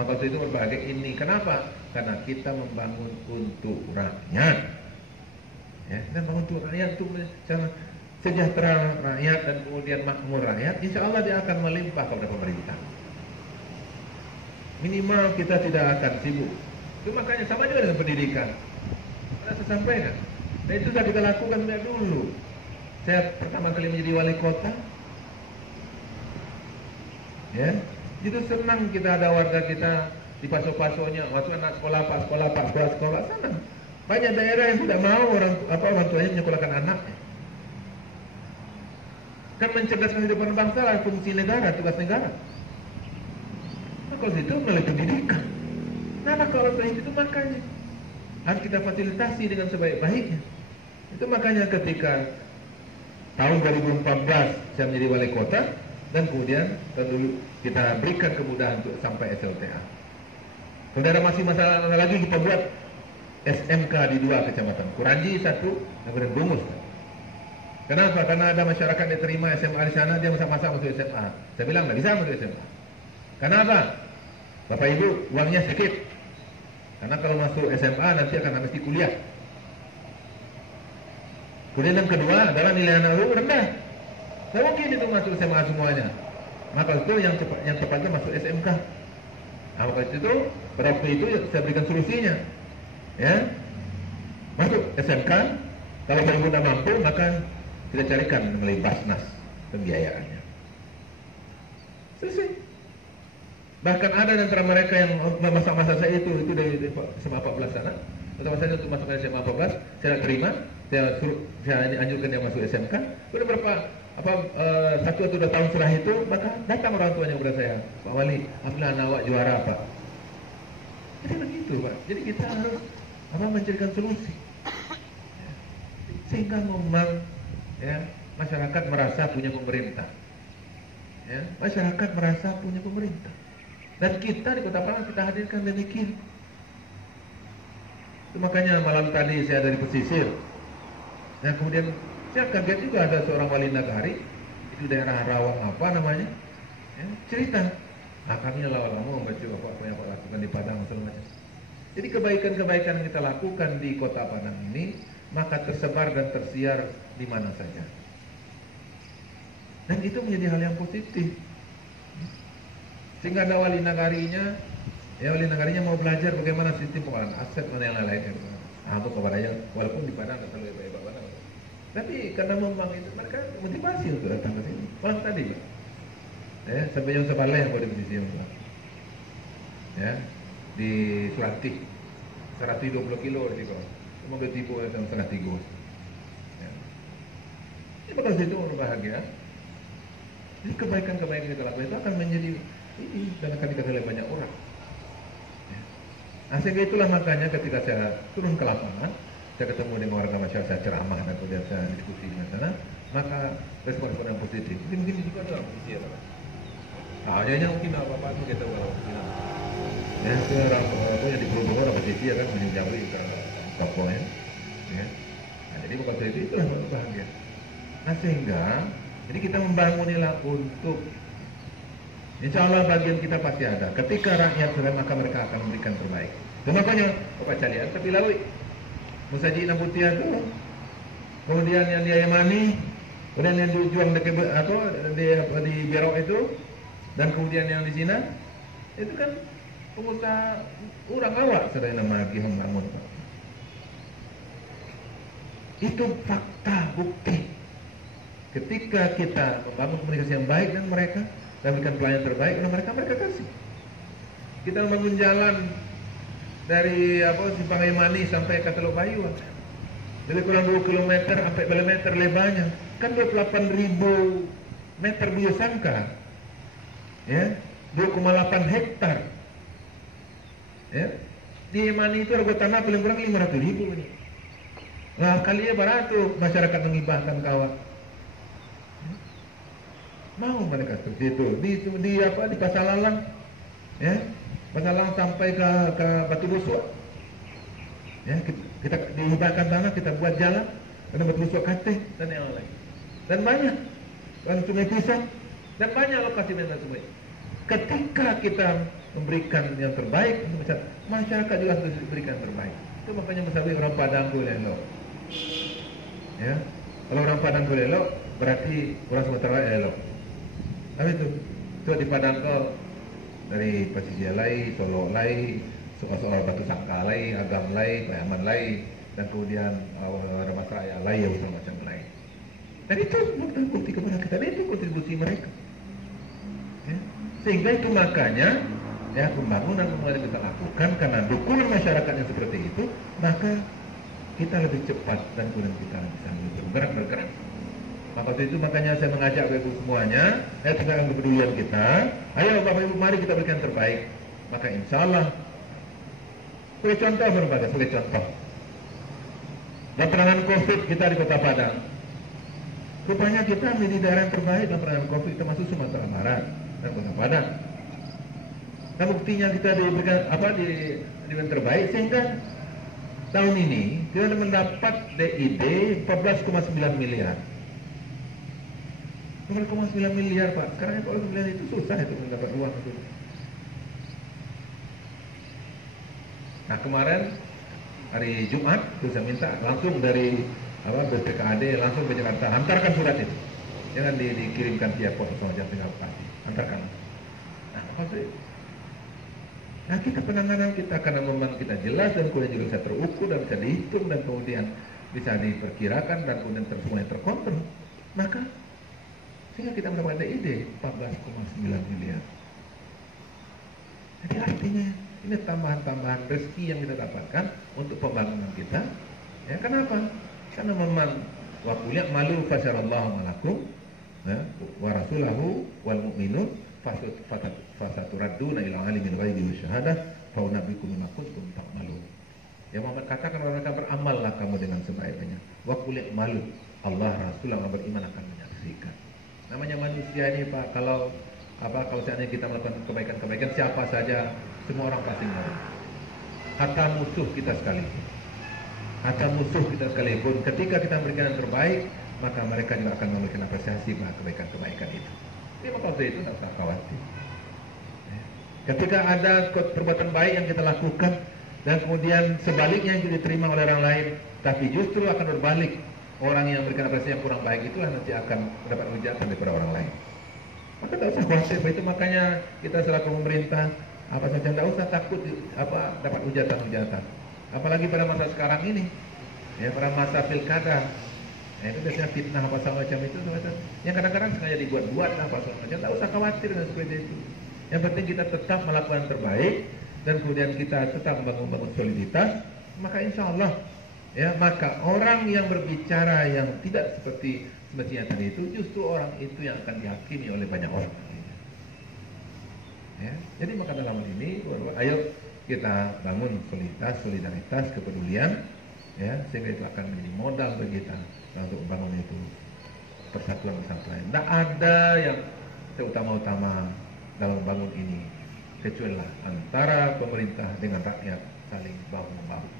Maka itu berbahagia ini. Kenapa? Karena kita membangun untuk rakyat. Ya, kita bangun untuk rakyat, untuk sejahtera rakyat dan kemudian makmur rakyat. Insya Allah dia akan melimpah kepada pemerintah. Minimal kita tidak akan sibuk. Itu makanya sama juga dengan pendidikan. Saya sampaikan. Dan itu sudah kita lakukan sejak dulu. Saya pertama kali menjadi wali kota. Ya, itu senang kita ada warga kita di paso-pasonya, waktu anak sekolah pak, sekolah senang. Banyak daerah yang tidak mau orang tuanya menyekolahkan anaknya. Kan mencerdaskan kehidupan bangsa lah fungsi negara, tugas negara. Nah, kalau itu melalui pendidikan. Nah, kalau itu makanya harus kita fasilitasi dengan sebaik-baiknya. Itu makanya ketika tahun 2014 saya menjadi wali kota, dan kemudian tentu kita berikan kemudahan untuk sampai SLTA. Kemudian ada masih masalah lagi, kita buat SMK di 2 kecamatan, Kuranji 1, dan kemudian Bungus. Kenapa? Karena ada masyarakat yang terima SMA di sana, dia masa-masa masuk SMA. Saya bilang nggak bisa masuk SMA. Kenapa? Bapak Ibu uangnya sedikit. Karena kalau masuk SMA nanti akan mesti kuliah. Kemudian yang kedua adalah nilai anak lu rendah. Tidak mungkin itu masuk SMA semuanya. Maka itu yang tepatnya masuk SMK. Nah, maka itu pada waktu itu saya berikan solusinya. Ya, masuk SMK. Kalau Bapak Ibu tidak mampu, maka kita carikan melalui Basnas pembiayaannya. Selesai. Bahkan ada di antara mereka yang masa-masa saya itu dari SMA 14 sana. Masa-masa saya untuk masuk ke SMA 14, saya terima. Saya anjurkan dia masuk SMK. Sudah berapa 1 atau 2 tahun setelah itu, maka datang orang tuanya kepada saya, Pak Wali, alhamdulillah anak awak juara Pak. Jadi begitu Pak. Jadi kita harus mencarikan solusi, sehingga memang ya masyarakat merasa punya pemerintah. Ya, masyarakat merasa punya pemerintah. Dan kita di Kota Padang kita hadirkan demikian. Itu makanya malam tadi saya dari pesisir. Nah kemudian saya kaget juga ada seorang wali nagari itu daerah Rawang apa namanya, ya, cerita. Nah kami lama-lama membaca apa yang Pak lakukan di Padang segala macam. Jadi kebaikan-kebaikan yang kita lakukan di Kota Padang ini maka tersebar dan tersiar di mana saja. Dan itu menjadi hal yang positif. Sehingga ada wali nagarinya, ya wali nagarinya mau belajar bagaimana sistem pengelolaan aset mana yang lain. Nah, itu kepadanya walaupun di Padang tak terlalu baik banget. Tapi karena memang itu mereka motivasi untuk datang ke sini. Malam tadi, Pak. Ya, sampai jam 11 yang boleh di sini, Pak. Ya, di Selatih, 120 kilo di situ. Cuma bertipu dalam setengah 3. Ya. Ini bakal situ bahagia. Jadi kebaikan-kebaikan kita lakukan itu akan menjadi ini dan akan diketahui oleh banyak orang. Ya. Nah, sehingga itulah makanya ketika saya turun ke lapangan, saya ketemu dengan warga masyarakat, saya ceramah dan kemudian saya diskusi di sana, maka respon-respon yang positif. Mungkin di situ ada posisi ya, Pak. Nah, aja mungkin apa-apa itu kita kalau kita. Ya, itu orang yang di Probolinggo orang posisi ya kan menjauhi ke Papua ya. Ya. Nah, jadi bukan itu itulah bahagia. Nah, sehingga jadi kita membangunlah untuk insya Allah bagian kita pasti ada. Ketika rakyat sudah maka mereka akan memberikan terbaik. Itu makanya Bapak Calian tapi lalui Musaji Nabutia itu, kemudian yang di Ayamani, kemudian yang dijuang di Berok itu, dan kemudian yang di Cina, itu kan pengusaha orang awak sudah nama Ki Hong Bangun. Itu fakta bukti. Ketika kita membangun komunikasi yang baik dengan mereka dan memberikan pelayanan terbaik kepada mereka kasih. Kita membangun jalan dari Simpang Ayamani sampai ke Teluk Bayu, lebih kurang 2 km sampai kilometer lebarnya, kan 28.000 meter biosangka, ya, 2,8 hektar, ya. Di Ayamani itu harga tanah paling kurang 500.000 ini. Nah kali ya barato masyarakat mengibahkan kawan, mau mereka seperti itu di Pasalalang, ya. Masalah sampai ke Batu Busuk, ya, kita dihibahkan tanah, kita buat jalan, ada Batu Busuk Kateh dan yang lain, dan banyak, dan Sungai Pisang, dan banyak lokasi yang semua. Ketika kita memberikan yang terbaik untuk masyarakat juga harus diberikan yang terbaik. Itu makanya misalnya orang Padang boleh elok. Ya, kalau orang Padang boleh elok, berarti orang Sumatera elok. Tapi itu di Padang kau dari Pasijia lai, Solo lai, soal Batu Sangka lai, Agam lai, Payaman lai, dan kemudian Ramas Raya lai, ya macam lain. Dan itu bukti kepada kita, itu kontribusi mereka. Ya. Sehingga itu makanya ya pembangunan mulai kita lakukan karena dukungan masyarakat yang seperti itu, maka kita lebih cepat dan kemudian kita bisa bergerak. Maka itu makanya saya mengajak Bapak Ibu semuanya, tingkatkan kepedulian kita. Ayo Bapak Ibu, mari kita berikan terbaik. Maka insya Allah, sebagai contoh sebagai contoh. Dan penanganan COVID kita di Kota Padang. Rupanya kita menjadi daerah yang terbaik dalam penanganan COVID, termasuk Sumatera Barat dan Kota Padang. Nah buktinya kita diberikan di terbaik sehingga tahun ini kita mendapat DID 14,9 miliar. 14,9 miliar Pak. Sekarang kalau 9 itu susah itu mendapat uang itu. Nah kemarin hari Jumat saya minta langsung dari BPKAD langsung ke Jakarta, hantarkan surat itu. Jangan dikirimkan via pos saja tinggal kasih. Hantarkan. Nah, nah kita penanganan kita karena memang kita jelas dan kemudian juga bisa terukur dan bisa dihitung dan kemudian bisa diperkirakan dan kemudian semuanya terkontrol. Maka sehingga kita mendapatkan ide 14,9 miliar. Jadi artinya ini tambahan-tambahan rezeki yang kita dapatkan untuk pembangunan kita. Ya, kenapa? Karena memang wa qul ya'malu fasyarallahu malakum wa rasulahu wal mu'minun fasaturadduna ila alimil ghaibi wasyahadah fa unabbiukum bima kuntum ta'malun. Ya Muhammad katakan mereka beramallah kamu dengan sebaik-baiknya. Wa qul ya'malu, Allah Rasul yang beriman akan menyaksikan. Namanya manusia ini Pak, kalau seandainya kita melakukan kebaikan-kebaikan, siapa saja, semua orang pasti mau. Hatta musuh kita sekalipun, ketika kita memberikan yang terbaik, maka mereka juga akan memberikan apresiasi pada kebaikan-kebaikan itu. Ini maka itu tidak usah khawatir. Ketika ada perbuatan baik yang kita lakukan, dan kemudian sebaliknya yang diterima oleh orang lain, tapi justru akan berbalik. Orang yang memberikan apresiasi yang kurang baik itulah nanti akan mendapat hujatan daripada orang lain. Maka tidak usah khawatir. Itu makanya kita selaku pemerintah apa saja tidak usah takut dapat hujatan-hujatan. Apalagi pada masa sekarang ini, ya pada masa pilkada, itu biasanya fitnah apa macam itu, yang kadang-kadang sengaja dibuat-buat apa macam. Tidak usah khawatir dengan seperti itu. Yang penting kita tetap melakukan yang terbaik dan kemudian kita tetap membangun soliditas, maka insya Allah. Ya, maka orang yang berbicara yang tidak seperti semestinya tadi itu justru orang itu yang akan dihakimi oleh banyak orang. Ya, jadi maka dalam hal ini, ayo kita bangun solidaritas, kepedulian, ya, sehingga itu akan menjadi modal bagi kita untuk membangun itu persatuan bersama. Tidak ada yang seutama-utama dalam membangun ini kecuali antara pemerintah dengan rakyat saling bahu-membahu.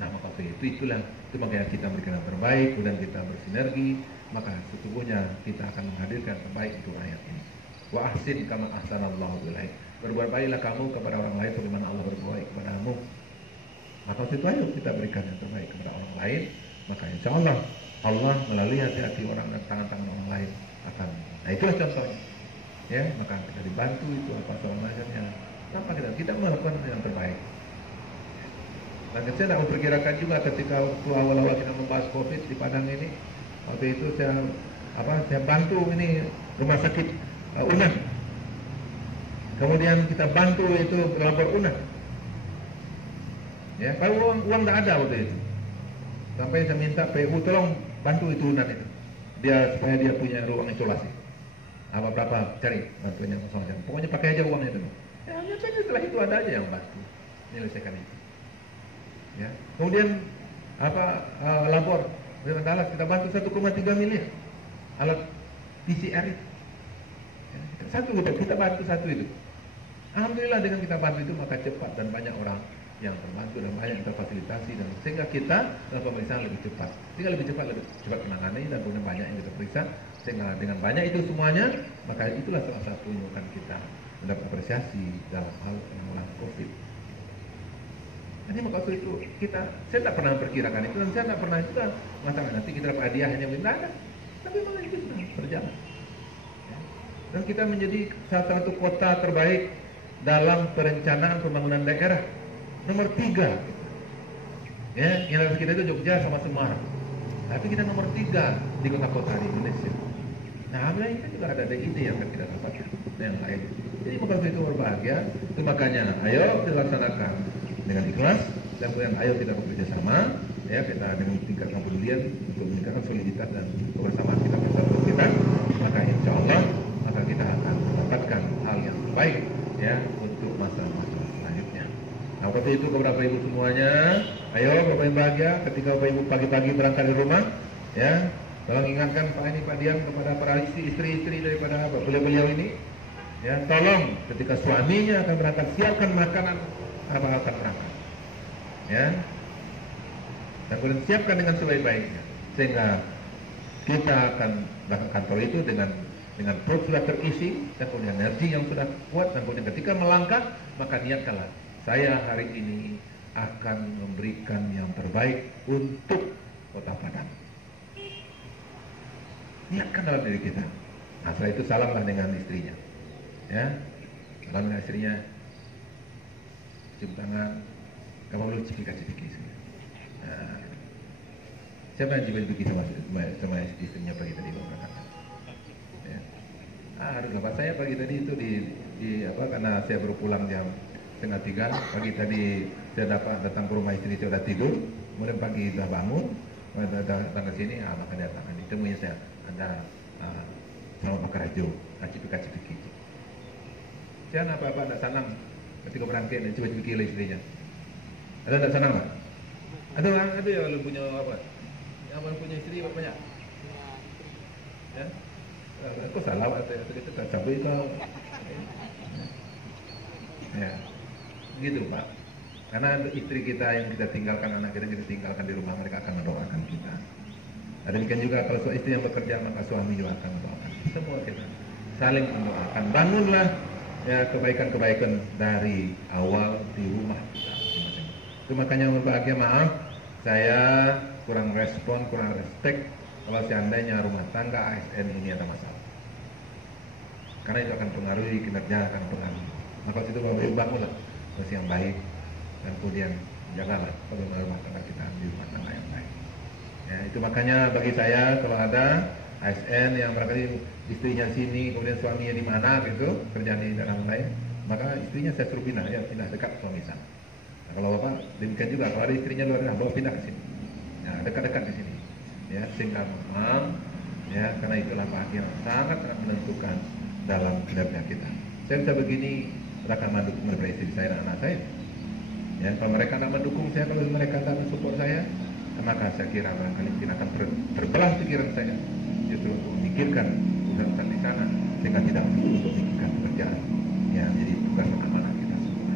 Nah maka itu makanya kita memberikan yang terbaik, kemudian kita bersinergi, maka sesungguhnya kita akan menghadirkan terbaik untuk rakyat ini. Wa ahsin kama ahsanallahu ilaik. Berbuat baiklah kamu kepada orang lain sebagaimana Allah berbuat baik kepadamu. Maka itu ayo kita berikan yang terbaik kepada orang lain, maka insya Allah melalui hati-hati orang dan tangan-tangan orang lain akan. Nah itulah contohnya. Ya, maka kita dibantu itu apa soal macamnya. Tanpa kita melakukan yang terbaik. Dan saya tidak memperkirakan juga ketika waktu awal-awal kita membahas COVID di Padang ini, waktu itu saya bantu ini rumah sakit UNAN. Kemudian kita bantu itu lapor UNAN. Ya, kalau uang tidak ada waktu itu. Sampai saya minta PU tolong bantu itu UNAN itu. Supaya dia punya ruang isolasi. Berapa cari bantuannya macam-macam. Pokoknya pakai aja uangnya itu. Ya, setelah itu ada aja yang bantu menyelesaikan itu. Ya. Kemudian lapor dengan Dallas kita bantu 1,3 miliar alat PCR itu. Ya, kita bantu satu itu. Alhamdulillah dengan kita bantu itu maka cepat dan banyak orang yang terbantu dan banyak yang terfasilitasi dan sehingga kita dalam pemeriksaan lebih cepat. Sehingga lebih cepat menangani dan kemudian banyak yang kita periksa sehingga dengan banyak itu semuanya maka itulah salah satu yang akan kita mendapat apresiasi dalam hal penanggulangan COVID. Jadi maksud itu saya tidak pernah memperkirakan itu, dan saya tidak pernah juga mengatakan nanti kita dapat hadiahnya, tidak ada. Tapi malah itu sudah berjalan. Ya. Dan kita menjadi salah satu kota terbaik dalam perencanaan pembangunan daerah, nomor 3. Ya, yang harus kita itu Jogja sama Semarang. Tapi kita nomor 3 di kota-kota di Indonesia. Nah, alhamdulillah kita juga ada ide yang kita dapat yang lain. Jadi maksud itu berbahagia. Itu makanya ayo dilaksanakan dengan ikhlas, dan kemudian ayo kita bekerja sama, ya, kita dengan tingkat kepedulian untuk meningkatkan soliditas dan kebersamaan kita bersama kita, maka insya Allah maka kita akan mendapatkan hal yang baik, ya, untuk masa-masa selanjutnya. Nah, waktu itu kepada Bapak Ibu semuanya, ayo Bapak Ibu bahagia ketika Bapak Ibu pagi-pagi berangkat di rumah, ya, tolong ingatkan Pak ini Pak Diam kepada para istri-istri daripada beliau-beliau ini, ya, tolong ketika suaminya akan berangkat siapkan makanan apa akan berangkat, ya, dan kemudian siapkan dengan sebaik-baiknya sehingga kita akan berangkat kantor itu dengan perut sudah terisi dan kemudian energi yang sudah kuat, dan kemudian ketika melangkah maka niatkanlah saya hari ini akan memberikan yang terbaik untuk Kota Padang. Niatkan dalam diri kita. Nah, setelah itu salamlah dengan istrinya, ya, salam dengan istrinya, cium tangan, kamu perlu cipika-cipiki. Nah, siapa yang cipika-cipiki sama istrinya pagi tadi berangkat? Ya. Harus lepas saya pagi tadi itu di apa, karena saya baru pulang jam 2:30 pagi tadi, saya datang ke rumah istri, saya sudah tidur, kemudian pagi sudah bangun, datang ke sini, maka dia datang, ditemuin saya, Anda selamat makan rajo, cipika-cipiki. Saya apa-apa tidak senang ketika berangkat dan cipika-cipiki oleh istrinya. Ada tidak senang Pak? Ada ya kalau punya apa? Yang punya istri bapaknya? Ya? Kok salah Pak? Kita tak cabai kau. Ya, gitu Pak. Karena istri kita yang kita tinggalkan, anak kita tinggalkan di rumah, mereka akan mendoakan kita. Ada demikian juga kalau istri yang bekerja, maka suami juga akan mendoakan. Semua kita saling mendoakan. Bangunlah, ya, kebaikan-kebaikan dari awal di rumah kita. Itu makanya berbahagia, maaf saya kurang respon, kurang respect kalau seandainya rumah tangga ASN ini ada masalah. Karena itu akan mempengaruhi kinerja, akan mempengaruhi. Maka itu Bapak Ibu bangunlah posisi yang baik, dan kemudian jagalah bagaimana rumah tangga kita di rumah tangga yang baik. Ya, itu makanya bagi saya kalau ada ASN yang barangkali istrinya sini, kemudian suaminya di mana gitu, kerjaan di daerah lain, maka istrinya saya suruh pindah, ya, pindah dekat suami sana. Nah, kalau Bapak demikian juga, kalau ada istrinya luar daerah, bawa pindah ke sini. Nah, dekat-dekat di sini. Ya, sehingga memang, ya, karena itulah bagian sangat-sangat menentukan dalam kinerja kita. Saya bisa begini, mereka mendukung daripada istri saya dan anak saya. Ya, kalau mereka tidak mendukung saya, kalau mereka tidak mensupport saya, maka saya kira barangkali mungkin akan terbelah pikiran saya, justru untuk memikirkan urusan di sana, sehingga tidak untuk memikirkan pekerjaan. Ya, jadi tugas amanah kita semua.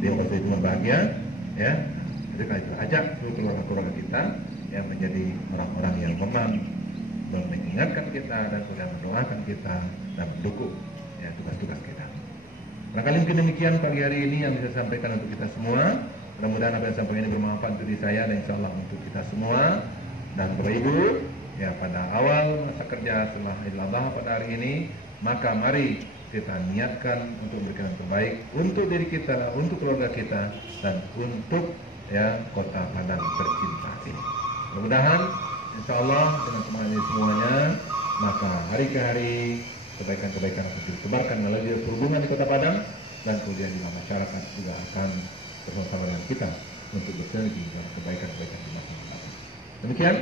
Dia waktu itu berbahagia, ya. Jadi kalau itu ajak seluruh keluarga-keluarga kita yang menjadi orang-orang yang memang mengingatkan kita dan sudah mendoakan kita dan mendukung, ya, tugas-tugas kita. Barangkali mungkin demikian pagi hari ini yang bisa saya sampaikan untuk kita semua. Mudah-mudahan apa yang saya sampaikan ini bermanfaat untuk diri saya dan insya Allah untuk kita semua. Dan Bapak Ibu, ya, pada awal masa kerja setelah Idul Adha pada hari ini, maka mari kita niatkan untuk memberikan yang terbaik untuk diri kita, untuk keluarga kita, dan untuk, ya, Kota Padang tercinta ini. Mudah-mudahan insya Allah dengan semangat ini semuanya, maka hari ke hari kebaikan-kebaikan akan disebarkan melalui perhubungan di Kota Padang, dan kemudian juga masyarakat juga akan bersama-sama dengan kita untuk bersinergi dalam kebaikan-kebaikan di masyarakat. Demikian,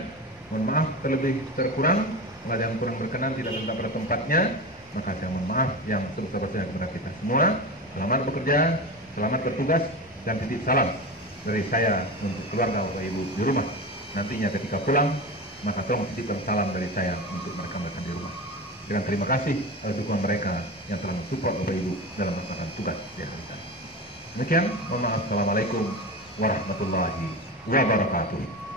mohon maaf terkurang, kalau yang kurang berkenan tidak tetap pada tempatnya, maka saya mohon maaf yang sebesar-besarnya kepada kita semua. Selamat bekerja, selamat bertugas, dan titip salam dari saya untuk keluarga Bapak Ibu di rumah. Nantinya ketika pulang, maka tolong titipkan salam dari saya untuk mereka-mereka di rumah. Dengan terima kasih atas dukungan mereka yang telah mensupport Bapak Ibu dalam melaksanakan tugas di hari ini. Demikian, mohon maaf. Assalamualaikum warahmatullahi wabarakatuh.